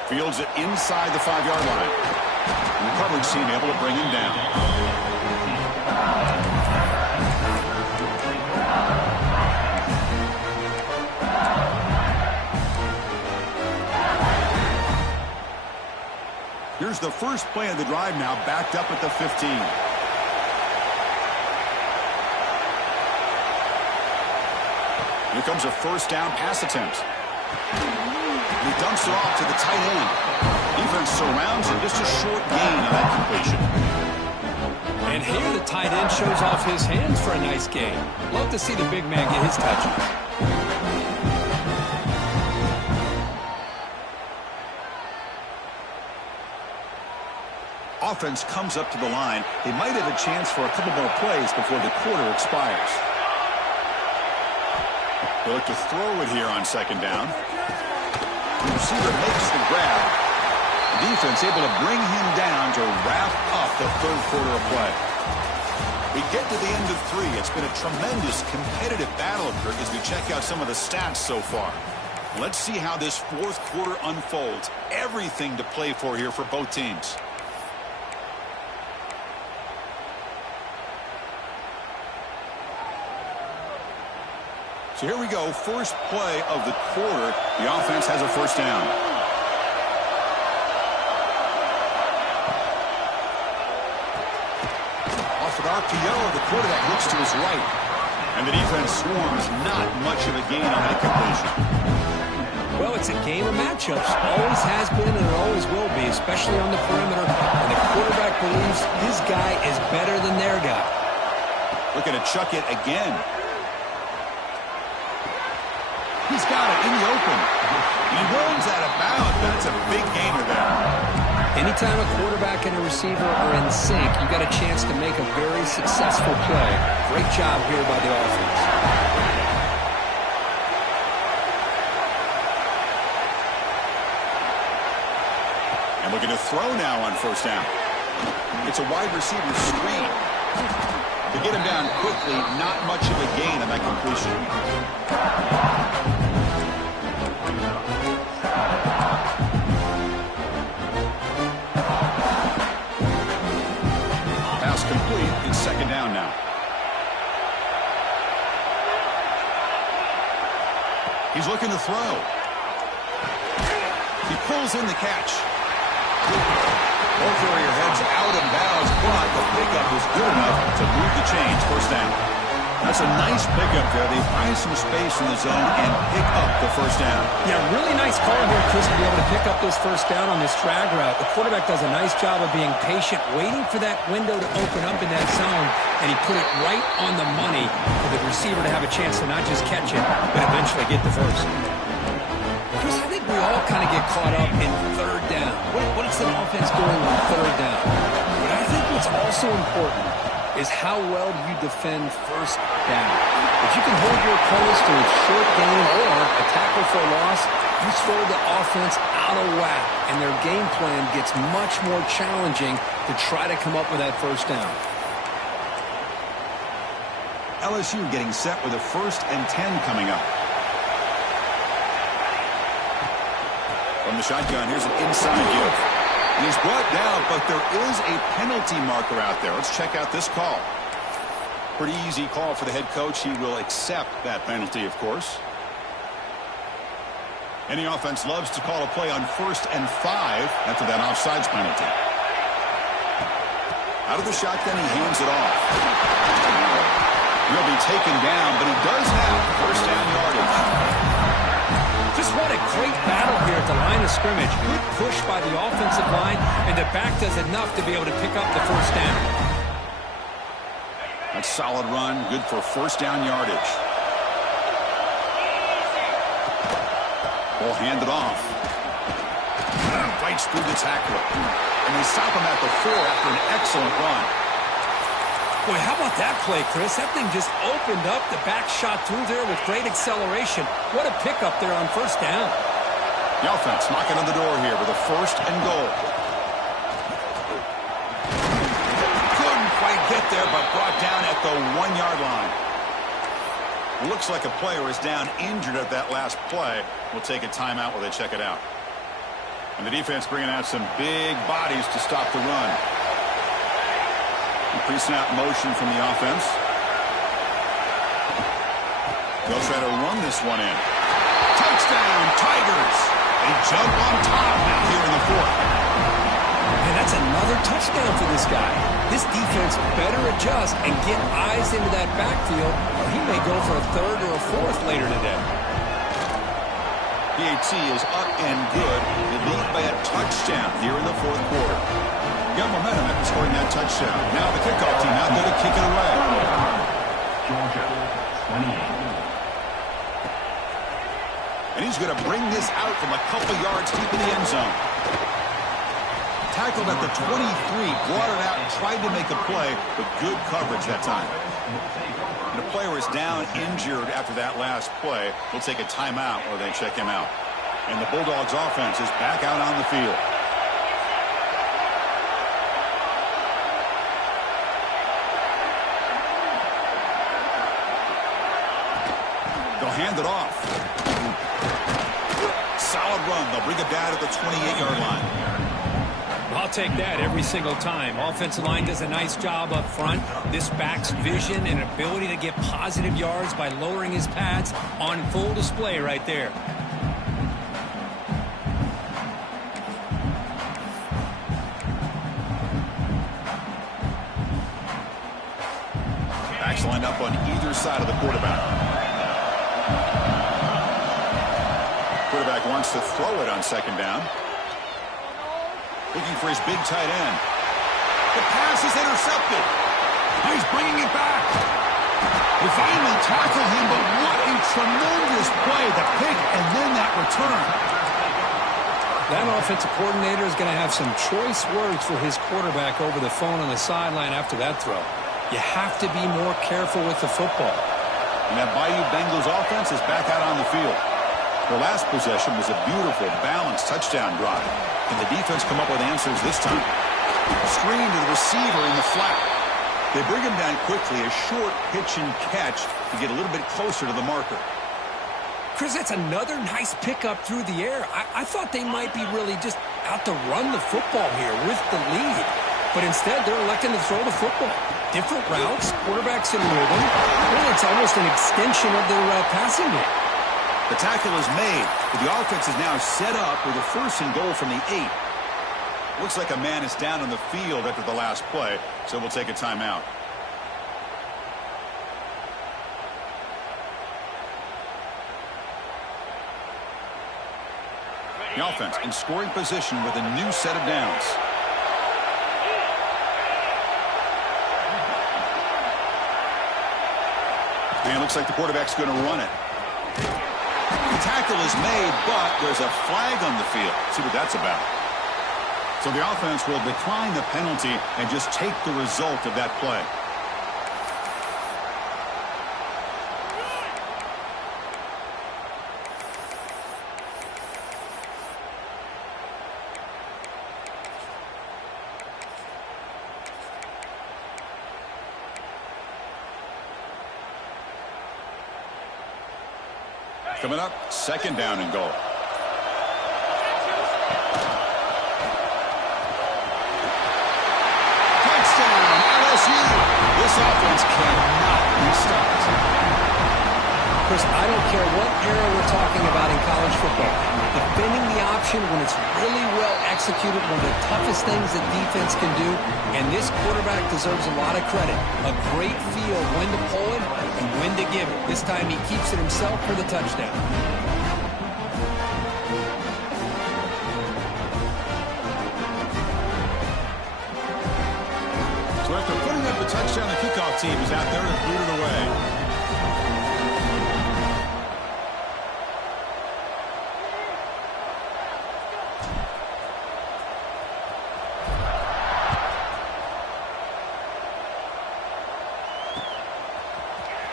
Fields it inside the 5-yard line. And the coverage team able to bring him down. Here's the first play of the drive now, backed up at the 15. Here comes a 1st down pass attempt. He dumps it off to the tight end. Defense surrounds him. Just a short gain on that completion. And here the tight end shows off his hands for a nice gain. Love to see the big man get his touches. Offense comes up to the line. They might have a chance for a couple more plays before the quarter expires. They look to throw it here on 2nd down. The receiver makes the grab. The defense able to bring him down to wrap up the 3rd quarter of play. We get to the end of 3. It's been a tremendous competitive battle as we check out some of the stats so far. Let's see how this 4th quarter unfolds. Everything to play for here for both teams. So here we go, first play of the quarter. The offense has a 1st down. Off with RPO, the quarterback looks to his right. And the defense swarms, not much of a gain on that completion. Well, it's a game of matchups. Always has been and it always will be, especially on the perimeter. And the quarterback believes his guy is better than their guy. Looking to chuck it again. He's got it in the open. He runs out of bounds. That's a big gainer there. Anytime a quarterback and a receiver are in sync, you got a chance to make a very successful play. Great job here by the offense. And looking to throw now on 1st down. It's a wide receiver screen. To get him down quickly, not much of a gain on that completion. Pass complete. It's 2nd down now. He's looking to throw. He pulls in the catch. Both area heads out of bounds, but the pickup is good enough to move the chains. 1st down. That's a nice pickup there. They find some space in the zone and pick up the 1st down. Yeah, really nice call here, Chris, to be able to pick up this 1st down on this drag route. The quarterback does a nice job of being patient, waiting for that window to open up in that zone, and he put it right on the money for the receiver to have a chance to not just catch it, but eventually get the 1st. Chris, I think we all kind of get caught up in 3rd down. What's an offense doing on 3rd down? But I think what's also important is how well you defend 1st down. If you can hold your opponents to a short gain or a tackle for a loss, you throw the offense out of whack, and their game plan gets much more challenging to try to come up with that 1st down. LSU getting set with a 1st and 10 coming up. From the shotgun, here's an inside give. He's brought down, but there is a penalty marker out there. Let's check out this call. Pretty easy call for the head coach. He will accept that penalty, of course. Any offense loves to call a play on 1st and 5 after that offsides penalty. Out of the shotgun, he hands it off. He'll be taken down, but he does have 1st down yardage. Just what a great battle here at the line of scrimmage. Good push by the offensive line, and the back does enough to be able to pick up the 1st down. That's solid run, good for 1st down yardage. Ball handed off. Fights through the tackler. And they stop him at the 4 after an excellent run. Boy, how about that play, Chris? That thing just opened up. The back shot through there with great acceleration. What a pickup there on 1st down. The offense knocking on the door here with a 1st and goal. Couldn't quite get there, but brought down at the 1-yard line. Looks like a player is down injured at that last play. We'll take a timeout while they check it out. And the defense bringing out some big bodies to stop the run. Pre-snap motion from the offense. They'll try to run this one in. Touchdown, Tigers! They jump on top now here in the 4th. And that's another touchdown for this guy. This defense better adjust and get eyes into that backfield, or he may go for a 3rd or a 4th later today. PAT is up and good. They lead by a touchdown here in the 4th quarter. Got momentum after scoring that touchdown. Now the kickoff team out there to kick it away. Georgia, 28. And he's going to bring this out from a couple yards deep in the end zone. Tackled at the 23, brought it out and tried to make a play, but good coverage that time. And the player is down injured after that last play. We'll take a timeout while they check him out. And the Bulldogs offense is back out on the field. They'll hand it off. Solid run. They'll bring it down at the 28-yard line. I'll take that every single time. Offensive line does a nice job up front. This back's vision and ability to get positive yards by lowering his pads on full display right there. Backs lined up on either side of the quarterback. Quarterback wants to throw it on 2nd down. Looking for his big tight end. The pass is intercepted. Now he's bringing it back. They finally tackle him, but what a tremendous play. The pick and then that return. That offensive coordinator is going to have some choice words for his quarterback over the phone on the sideline after that throw. You have to be more careful with the football. And that Bayou Bengals offense is back out on the field. Their last possession was a beautiful, balanced touchdown drive. And the defense come up with answers this time. Screen to the receiver in the flat. They bring him down quickly, a short pitch and catch to get a little bit closer to the marker. Chris, that's another nice pickup through the air. I thought they might be really just out to run the football here with the lead. But instead, they're electing to throw the football. Different routes, quarterbacks in rhythm. Well, it's almost an extension of their passing game. The tackle is made, but the offense is now set up with a 1st and goal from the 8. Looks like a man is down on the field after the last play, so we'll take a timeout. The offense in scoring position with a new set of downs. And it looks like the quarterback's going to run it. The tackle is made, but there's a flag on the field. See what that's about. So the offense will decline the penalty and just take the result of that play. Coming up, 2nd down and goal. Touchdown, LSU. This offense cannot Chris, I don't care what era we're talking about in college football. Defending the option when it's really well executed, one of the toughest things that defense can do, and this quarterback deserves a lot of credit. A great feel of when to pull it and when to give it. This time he keeps it himself for the touchdown. So after putting up the touchdown, the kickoff team is out there to boot it away.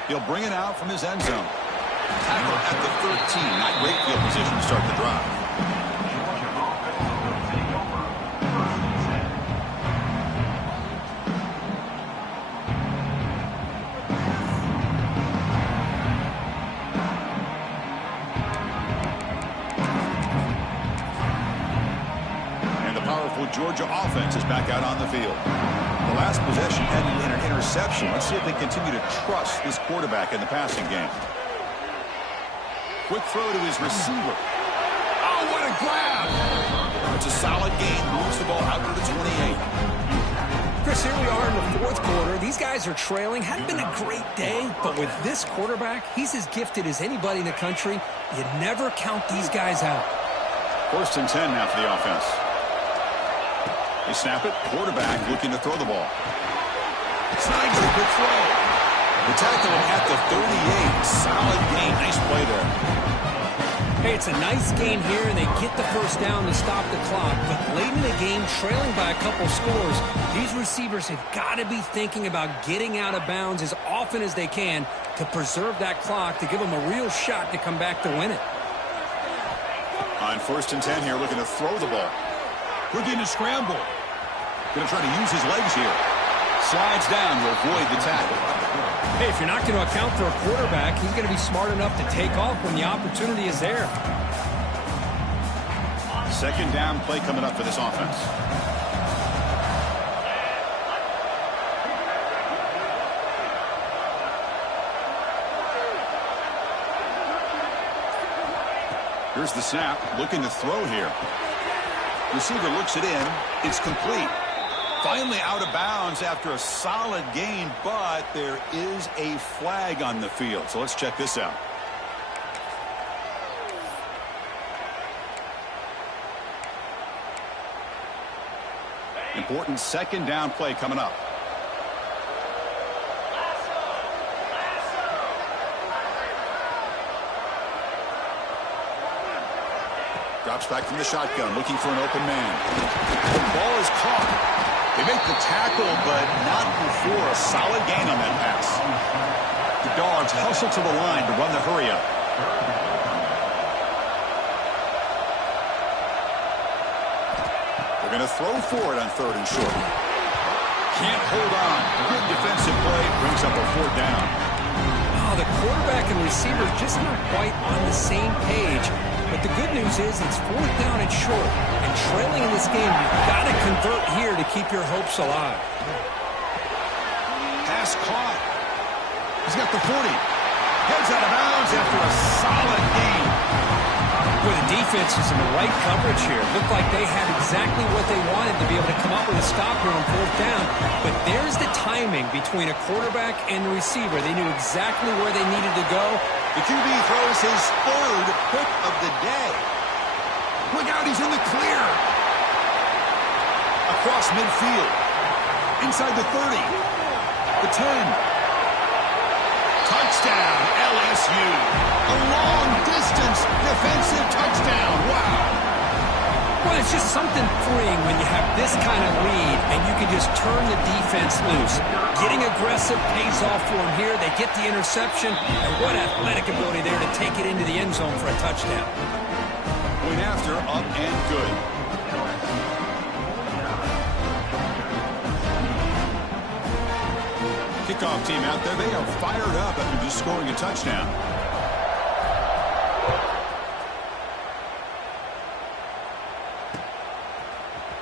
He'll bring it out from his end zone. Tackle at the 13. Not great field position to start the drive. And the powerful Georgia offense is back out on the field. The last possession ended in an interception. Let's see if they continue to trust this quarterback in the passing game. Quick throw to his receiver. Oh, what a grab! It's a solid gain. Moves the ball out to the 28. Chris, here we are in the fourth quarter. These guys are trailing. Hadn't been a great day, but with this quarterback, he's as gifted as anybody in the country. You never count these guys out. 1st and 10 now for the offense. They snap it. Quarterback looking to throw the ball. Snides a good throw. The tackle at the 38. Solid gain. Nice play there. Hey, it's a nice gain here, and they get the first down to stop the clock. But late in the game, trailing by a couple scores, these receivers have got to be thinking about getting out of bounds as often as they can to preserve that clock, to give them a real shot to come back to win it. On 1st and 10 here, looking to throw the ball. Looking to scramble. Going to try to use his legs here. Slides down to avoid the tackle. Hey, if you're not going to account for a quarterback, he's going to be smart enough to take off when the opportunity is there. 2nd down play coming up for this offense. Here's the snap. Looking to throw here. Receiver looks it in. It's complete. Finally out of bounds after a solid gain, but there is a flag on the field. So let's check this out. Important 2nd down play coming up. Drops back from the shotgun, looking for an open man. The ball is caught. They make the tackle, but not before a solid gain on that pass. The Dogs hustle to the line to run the hurry up. They're going to throw for it on 3rd and short. Can't hold on. Good defensive play. Brings up a 4th down. Oh, the quarterback and receiver just not quite on the same page. But the good news is it's 4th down and short. And trailing in this game, you've got to convert here to keep your hopes alive. Pass caught. He's got the 40. Heads out of bounds after a solid gain. Boy, the defense was in the right coverage here. Looked like they had exactly what they wanted to be able to come up with a stop here on 4th down. But there's the timing between a quarterback and the receiver. They knew exactly where they needed to go. The QB throws his 3rd pick of the day. Look out, he's in the clear. Across midfield. Inside the 30. The 10. Touchdown, LSU. A long-distance defensive touchdown. Wow. Well, it's just something freeing when you have this kind of lead and you can just turn the defense loose. Getting aggressive pays off for them here. They get the interception, and what athletic ability there to take it into the end zone for a touchdown. Point after, up and good. Kickoff team out there. They are fired up after just scoring a touchdown.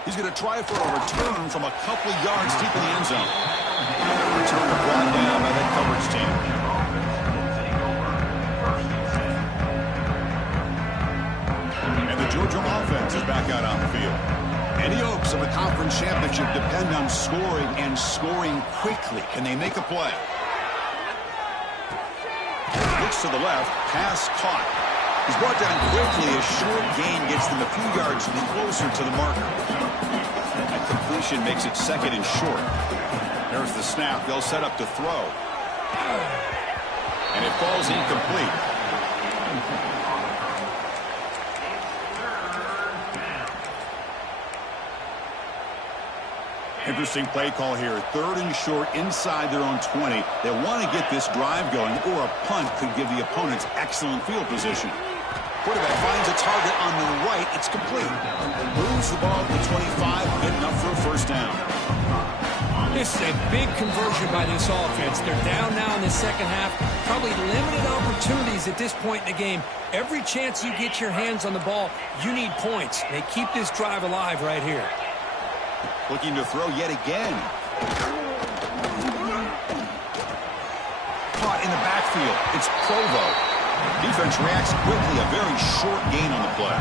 He's going to try for a return from a couple yards deep in the end zone. And a return brought down by that coverage team. Georgia offense is back out on the field. Any hopes of a conference championship depend on scoring and scoring quickly. Can they make a play? Looks to the left, pass caught. He's brought down quickly. A short gain gets them a few yards closer to the marker. That completion makes it second and short. There's the snap. They'll set up to throw. And it falls incomplete. Interesting play call here. Third and short inside their own 20. They want to get this drive going, or a punt could give the opponents excellent field position. Quarterback finds a target on the right. It's complete. Moves the ball to the 25, good enough for a first down. This is a big conversion by this offense. They're down now in the second half. Probably limited opportunities at this point in the game. Every chance you get your hands on the ball, you need points. They keep this drive alive right here. Looking to throw yet again. Caught in the backfield. It's Provo. Defense reacts quickly. A very short gain on the play.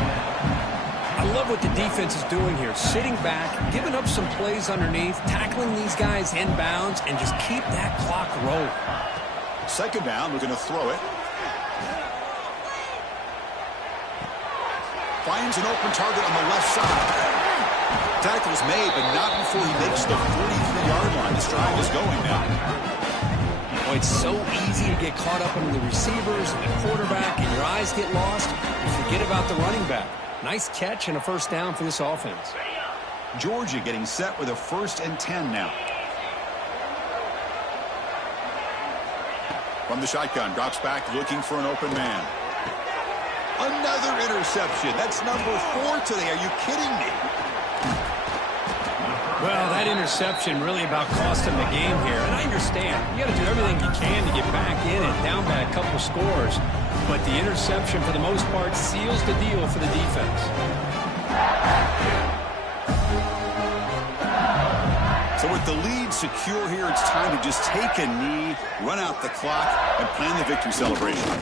I love what the defense is doing here. Sitting back, giving up some plays underneath, tackling these guys inbounds, and just keep that clock rolling. Second down, we're going to throw it. Finds an open target on the left side. Tackle's made, but not before he makes the 43-yard line. This drive is going now. Well, it's so easy to get caught up in the receivers and the quarterback, and your eyes get lost. You forget about the running back. Nice catch and a first down for this offense. Georgia getting set with a 1st and 10 now. From the shotgun, drops back looking for an open man. Another interception. That's number 4 today. Are you kidding me? Well, that interception really about cost him the game here. And I understand. You got to do everything you can to get back in and down by a couple scores. But the interception, for the most part, seals the deal for the defense. So with the lead secure here, it's time to just take a knee, run out the clock, and plan the victory celebration.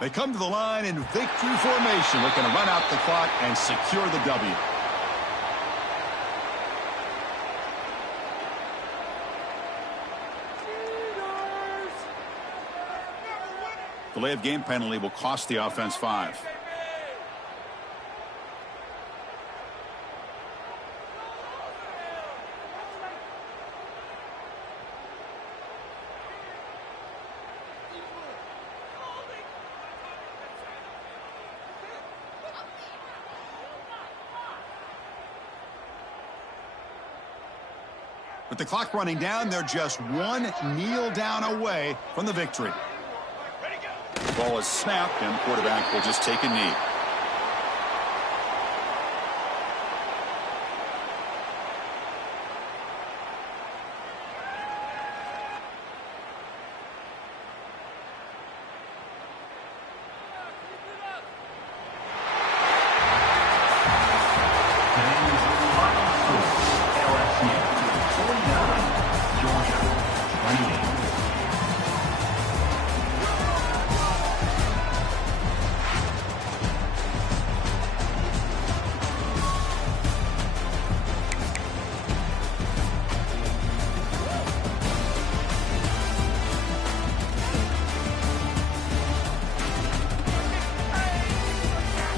They come to the line in victory formation, looking to run out the clock and secure the W. Delay of game penalty will cost the offense 5. With the clock running down, they're just one kneel down away from the victory. The ball is snapped, and the quarterback will just take a knee.